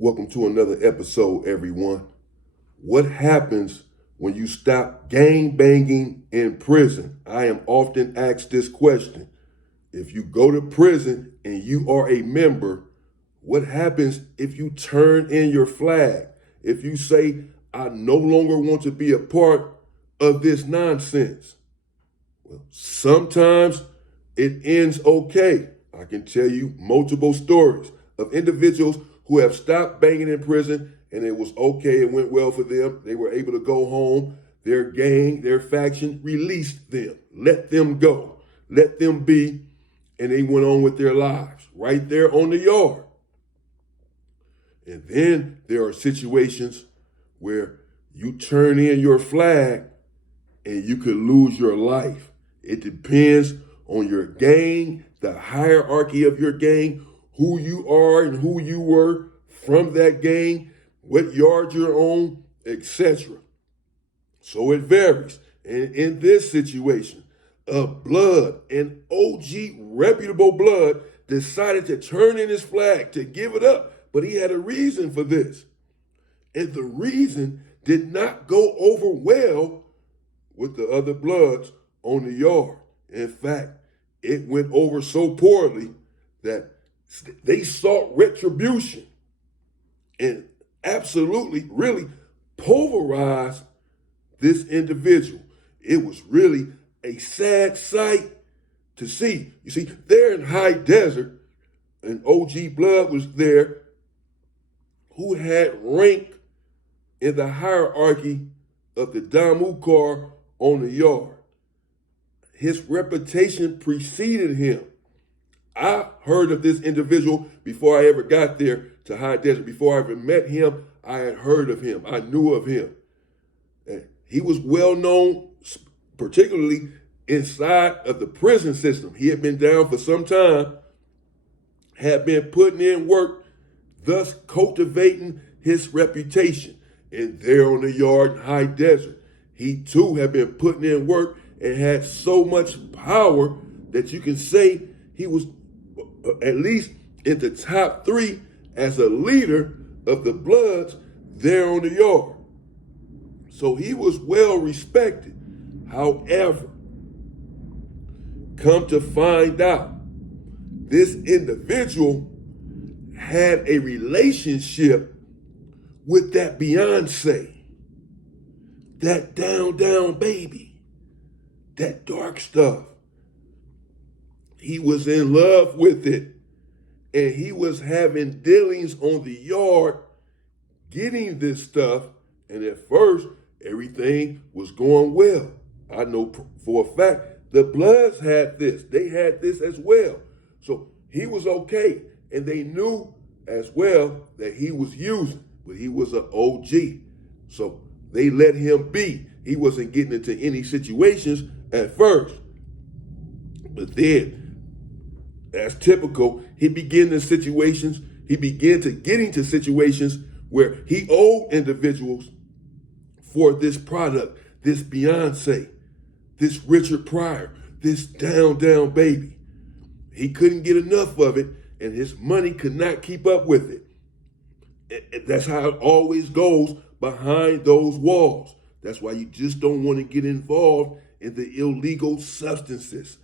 Welcome to another episode, everyone. What happens when you stop gang banging in prison? I am often asked this question. If you go to prison and you are a member, what happens if you turn in your flag? If you say, I no longer want to be a part of this nonsense? Well, sometimes it ends okay. I can tell you multiple stories of individuals who have stopped banging in prison and it was okay. It went well for them. They were able to go home. Their gang, their faction released them, let them go, let them be, and they went on with their lives right there on the yard. And then there are situations where you turn in your flag and you could lose your life. It depends on your gang, the hierarchy of your gang, who you are and who you were from that gang, what yard you're on, etc. So it varies. And in this situation, an OG reputable blood decided to turn in his flag, to give it up. But he had a reason for this. And the reason did not go over well with the other bloods on the yard. In fact, it went over so poorly that they sought retribution and absolutely, really pulverized this individual. It was really a sad sight to see. You see, there in high desert, an OG blood was there who had rank in the hierarchy of the Damukar on the yard. His reputation preceded him. I heard of this individual before I ever got there to High Desert. Before I ever met him, I had heard of him. I knew of him. He was well known, particularly inside of the prison system. He had been down for some time, had been putting in work, thus cultivating his reputation. And there on the yard in High Desert, he too had been putting in work and had so much power that you can say he was at least in the top three as a leader of the Bloods there on the yard. So he was well respected. However, come to find out, this individual had a relationship with that Beyonce, that down baby, that dark stuff. He was in love with it, and he was having dealings on the yard getting this stuff, and at first, everything was going well. I know for a fact the Bloods had this. They had this as well. So he was okay, and they knew as well that he was using, but he was an OG. So they let him be. He wasn't getting into any situations at first. But then, as typical, he began to get into situations where he owed individuals for this product, this Beyonce, this Richard Pryor, this down baby. He couldn't get enough of it, and his money could not keep up with it. And that's how it always goes behind those walls. That's why you just don't want to get involved in the illegal substances.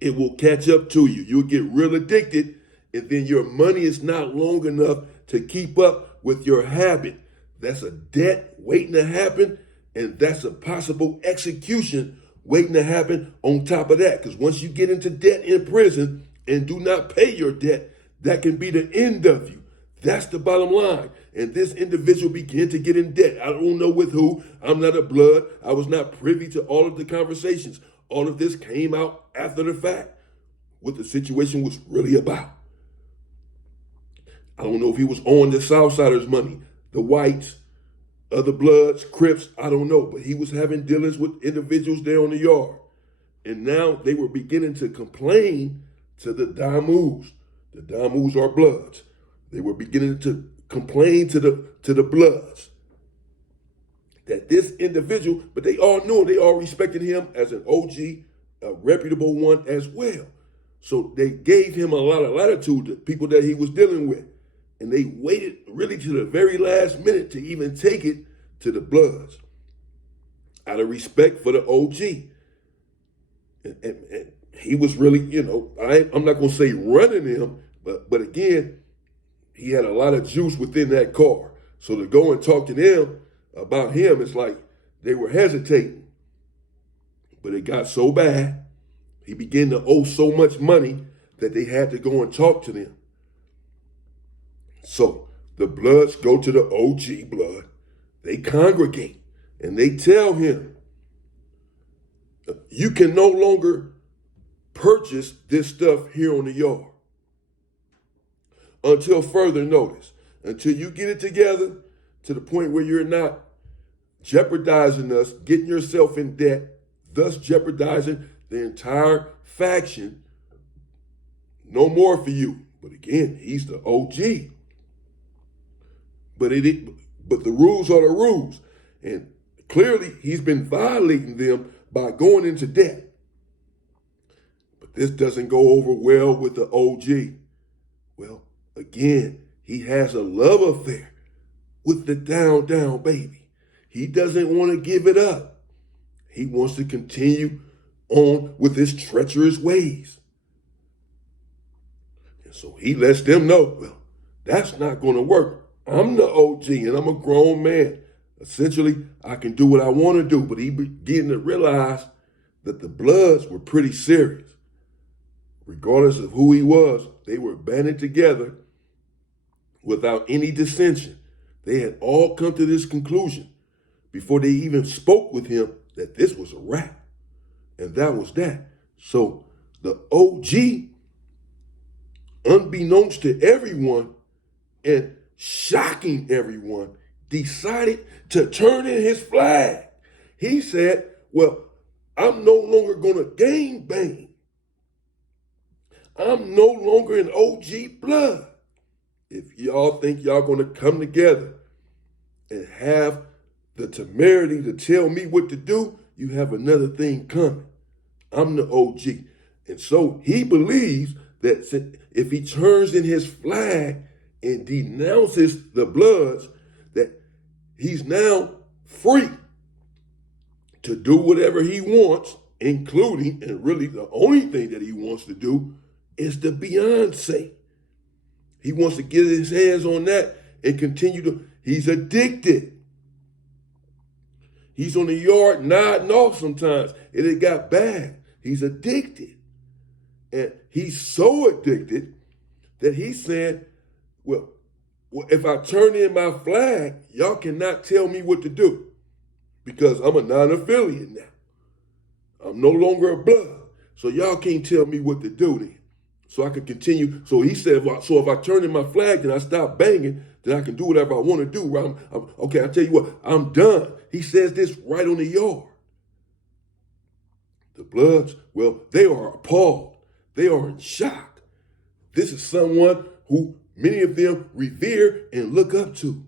It will catch up to you. You'll get real addicted, and then your money is not long enough to keep up with your habit. That's a debt waiting to happen, and that's a possible execution waiting to happen on top of that. Because once you get into debt in prison and do not pay your debt, that can be the end of you. That's the bottom line. And this individual began to get in debt. I don't know with who. I'm not a blood. I was not privy to all of the conversations. All of this came out after the fact, what the situation was really about. I don't know if he was on the Southsiders' money, the whites, other Bloods, Crips, I don't know. But he was having dealings with individuals there on the yard. And now they were beginning to complain to the Damus. The Damus are Bloods. They were beginning to complain to the Bloods that this individual, but they all knew, they all respected him as an OG, a reputable one as well. So they gave him a lot of latitude to people that he was dealing with. And they waited really to the very last minute to even take it to the Bloods out of respect for the OG. And he was really, I'm not going to say running him, but again, he had a lot of juice within that car. So to go and talk to them about him, it's like they were hesitating. But it got so bad, he began to owe so much money that they had to go and talk to them. So the Bloods go to the OG Blood. They congregate and they tell him, you can no longer purchase this stuff here on the yard until further notice, until you get it together to the point where you're not jeopardizing us, getting yourself in debt, thus jeopardizing the entire faction. No more for you. But again, he's the OG. But the rules are the rules. And clearly he's been violating them by going into debt. But this doesn't go over well with the OG. Well, again, he has a love affair with the down baby. He doesn't want to give it up. He wants to continue on with his treacherous ways. And so he lets them know, well, that's not going to work. I'm the OG and I'm a grown man. Essentially, I can do what I want to do. But he began to realize that the Bloods were pretty serious. Regardless of who he was, they were banded together without any dissension. They had all come to this conclusion before they even spoke with him that this was a wrap. And that was that. So the OG, unbeknownst to everyone and shocking everyone, decided to turn in his flag. He said, well, I'm no longer going to gang bang. I'm no longer an OG Blood. If y'all think y'all going to come together and have the temerity to tell me what to do, you have another thing coming. I'm the OG. And so he believes that if he turns in his flag and denounces the Bloods, that he's now free to do whatever he wants, including, and really the only thing that he wants to do is the Beyonce. He wants to get his hands on that and continue to, he's addicted. He's on the yard nodding off sometimes. It got bad. He's addicted. And he's so addicted that he's saying, well, if I turn in my flag, y'all cannot tell me what to do because I'm a non-affiliate now. I'm no longer a Blood. So y'all can't tell me what to do then. So I can continue. So he said, so if I turn in my flag, then I stop banging, then I can do whatever I want to do. Okay, I'll tell you what, I'm done. He says this right on the yard. The Bloods, well, they are appalled. They are in shock. This is someone who many of them revere and look up to.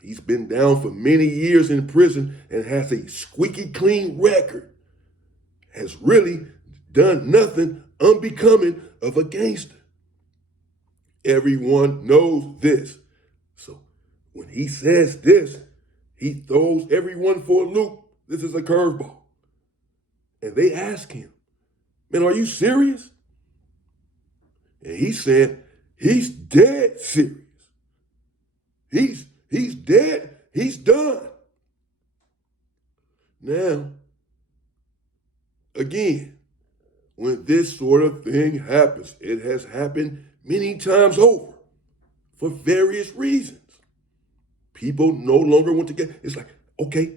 He's been down for many years in prison and has a squeaky clean record. Has really done nothing unbecoming of a gangster. Everyone knows this. So when he says this, he throws everyone for a loop. This is a curveball. And they ask him, man, are you serious? And he said, he's dead serious. He's dead. He's done. Now, again, when this sort of thing happens, it has happened many times over for various reasons. People no longer want to get, it's like, okay,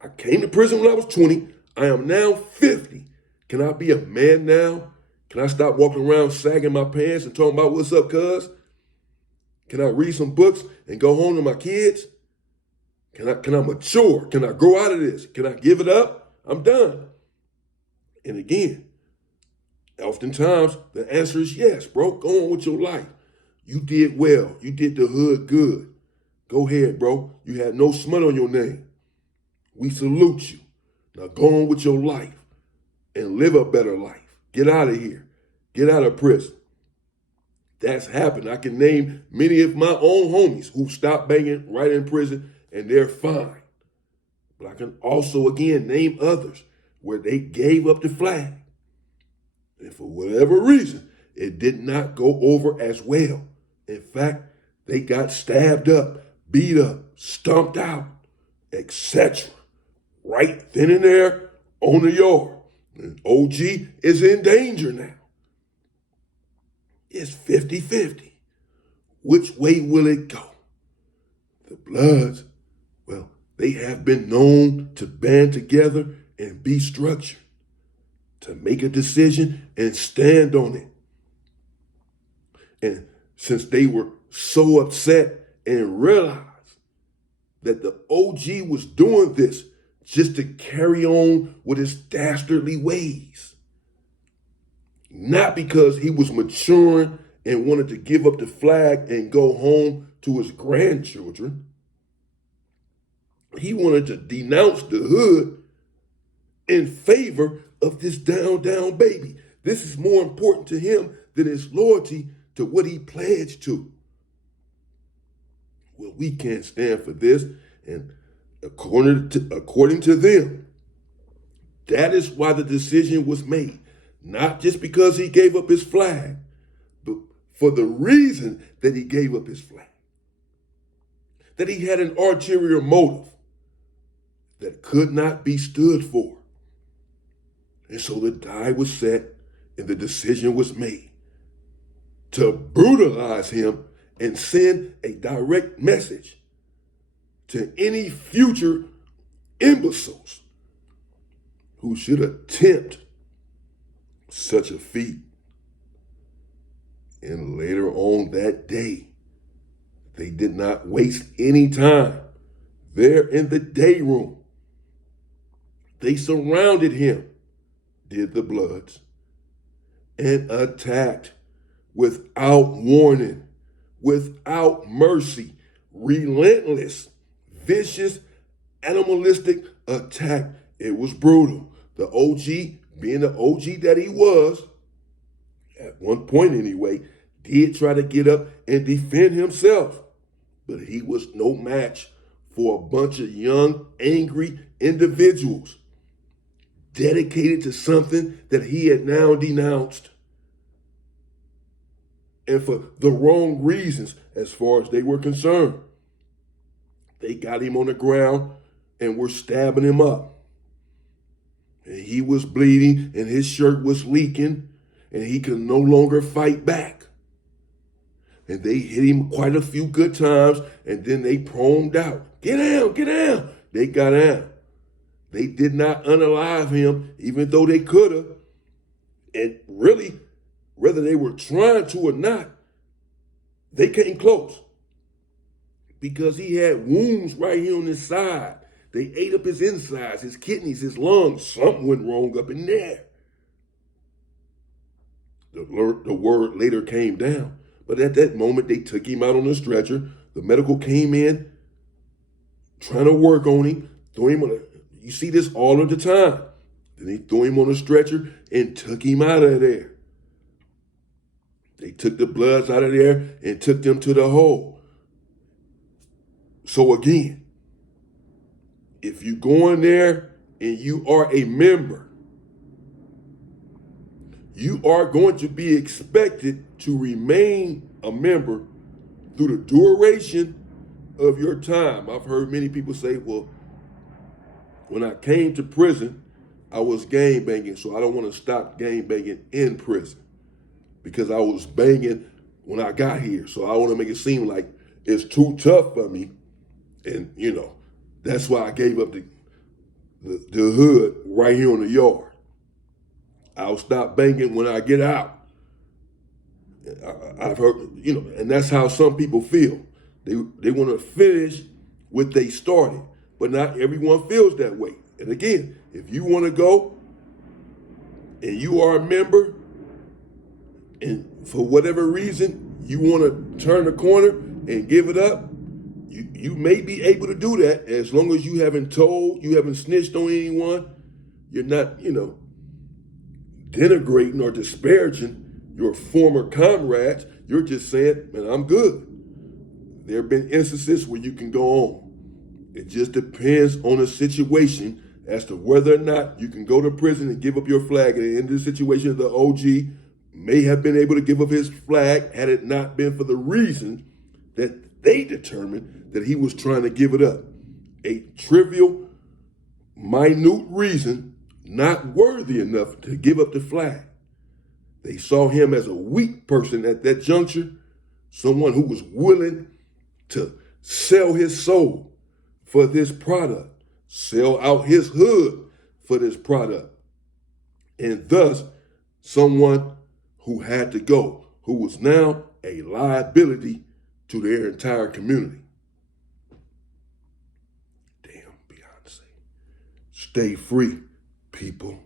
I came to prison when I was 20. I am now 50. Can I be a man now? Can I stop walking around sagging my pants and talking about what's up, cuz? Can I read some books and go home to my kids? Can I mature? Can I grow out of this? Can I give it up? I'm done. And again, oftentimes the answer is yes, bro. Go on with your life. You did well. You did the hood good. Go ahead, bro. You had no smut on your name. We salute you. Now go on with your life and live a better life. Get out of here. Get out of prison. That's happened. I can name many of my own homies who stopped banging right in prison and they're fine. But I can also, again, name others where they gave up the flag. And for whatever reason, it did not go over as well. In fact, they got stabbed up, beat up, stomped out, etc. Right then and there on the yard. And OG is in danger now. It's 50-50. Which way will it go? The Bloods, well, they have been known to band together and be structured, to make a decision and stand on it. And since they were so upset and realized that the OG was doing this just to carry on with his dastardly ways, not because he was maturing and wanted to give up the flag and go home to his grandchildren. He wanted to denounce the hood in favor of this down baby. This is more important to him than his loyalty to what he pledged to. Well, we can't stand for this, and according to them, that is why the decision was made. Not just because he gave up his flag, but for the reason that he gave up his flag. That he had an ulterior motive that could not be stood for. And so the die was set and the decision was made to brutalize him and send a direct message to any future imbeciles who should attempt such a feat. And later on that day, they did not waste any time. There in the day room, they surrounded him, did the Bloods, and attacked without warning, without mercy, relentless, vicious, animalistic attack. It was brutal. The OG, being the OG that he was, at one point anyway, did try to get up and defend himself. But he was no match for a bunch of young, angry individuals dedicated to something that he had now denounced. And for the wrong reasons as far as they were concerned. They got him on the ground and were stabbing him up. And he was bleeding and his shirt was leaking and he could no longer fight back. And they hit him quite a few good times and then they proned out. Get down, get down. They got down. They did not unalive him, even though they could have. And really, whether they were trying to or not, they came close. Because he had wounds right here on his side. They ate up his insides, his kidneys, his lungs. Something went wrong up in there. The word later came down. But at that moment, they took him out on a stretcher. The medical came in, trying to work on him, threw him on a... You see this all of the time. Then they threw him on a stretcher and took him out of there. They took the Bloods out of there and took them to the hole. So again, if you go in there and you are a member, you are going to be expected to remain a member through the duration of your time. I've heard many people say, well, when I came to prison, I was gang banging, so I don't want to stop gang banging in prison because I was banging when I got here. So I want to make it seem like it's too tough for me. And, you know, that's why I gave up the hood right here on the yard. I'll stop banging when I get out. I've heard, you know, and that's how some people feel. They want to finish what they started, but not everyone feels that way. And again, if you want to go and you are a member and for whatever reason you want to turn the corner and give it up, you may be able to do that as long as you haven't told, you haven't snitched on anyone, you're not, you know, denigrating or disparaging your former comrades, you're just saying, man, I'm good. There have been instances where you can go on. It just depends on the situation as to whether or not you can go to prison and give up your flag. And in this situation, the OG may have been able to give up his flag had it not been for the reason that they determined that he was trying to give it up. A trivial, minute reason not worthy enough to give up the flag. They saw him as a weak person at that juncture, someone who was willing to sell his soul for this product, sell out his hood for this product, and thus someone who had to go, who was now a liability to their entire community. Damn, Beyonce. Stay free, people.